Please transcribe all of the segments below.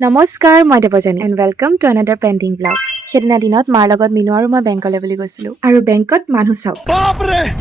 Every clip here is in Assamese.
নমস্কাৰ, মই Devjani and welcome to another painting blog. সেইদিনা দিনত মাৰ লগত মিনু আৰু মই বেংকলৈ বুলি গৈছিলোঁ আৰু বেংকত মানুহ চাওক।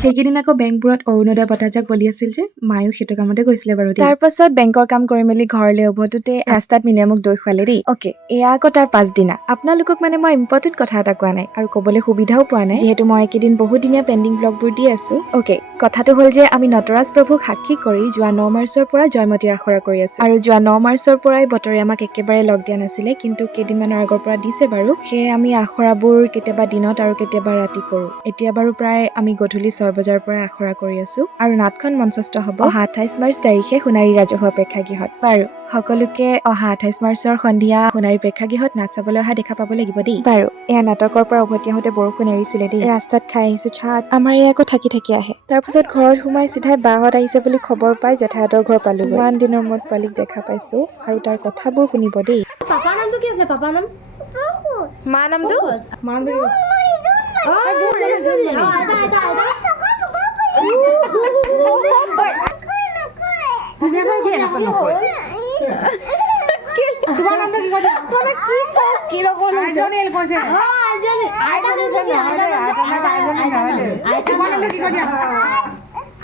সেইকেইদিন আকৌ বেংকবোৰত অৰুণোদয় বঁটাজাক বলি আছিল যে মায়ো সেইটো কামতে গৈছিলে বাৰু। তাৰ পাছত বেংকৰ কাম কৰি মেলি ঘৰলৈ উভতোতে ৰাস্তাত মিনুৱে মোক দৈ খুৱালে দেই। অ'কে, এয়া আকৌ তাৰ পাছদিনা। আপোনালোকক মানে মই ইম্পৰ্টেণ্ট কথা এটা কোৱা নাই আৰু ক'বলৈ সুবিধাও পোৱা নাই, যিহেতু মই এইকেইদিন বহুদিনীয়া পেইণ্টিং ব্লগবোৰ দি আছো। অ'কে, কথাটো হ'ল যে আমি নটৰাজ প্ৰভুক সাক্ষী কৰি যোৱা 9 মাৰ্চৰ পৰা জয়মতীৰ আখৰা কৰি আছো আৰু যোৱা 9 মাৰ্চৰ পৰাই বতৰে আমাক একেবাৰে লগ দিয়া নাছিলে, কিন্তু কেইদিনমানৰ আগৰ পৰা দিছে বাৰু। সেয়ে আমি আখৰাবোৰ কেতিয়াবা দিনত আৰু কেতিয়াবা ৰাতি কৰো। এতিয়া বাৰু প্ৰায় আমি গধূলি 6 বজাৰ পৰা আখৰা কৰি আছো আৰু নাটখন মঞ্চস্থ হ'ব অহা 28 মাৰ্চ তাৰিখে সোণাৰী ৰাজহুৱা প্ৰেক্ষাগৃহত। বাৰু সকলোকে অহা 28 মাৰ্চৰ সন্ধিয়া সোণাৰী প্ৰেক্ষাগৃহত নাট চাবলৈ অহা দেখা পাব লাগিব দেই। বাৰু এয়া নাটকৰ পৰা উভতি আহোঁতে বৰষুণ এৰিছিলে দেই। ৰাস্তাত খাই আহিছো চাট। আমাৰ এই আকৌ থাকি আহে। তাৰ পিছত ঘৰত সোমাই চিধাই বাহঁত আহিছে বুলি খবৰ পাই জেঠাইহঁতৰ ঘৰ পালো। ইমান দিনৰ মূৰত পোৱালিক দেখা পাইছো আৰু তাৰ কথাবোৰ শুনিব দেই। পাপাৰ নামটো কি আছিলে? পাপাৰ নাম? মা নামটো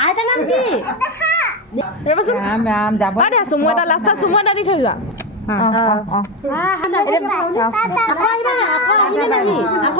আইতাৰ নাম কি? চুমু এটা লাষ্টত চুমু এটা দি থৈ যোৱা। আকৌ আহিবা, আকৌ আহিবা নেকি? আকৌ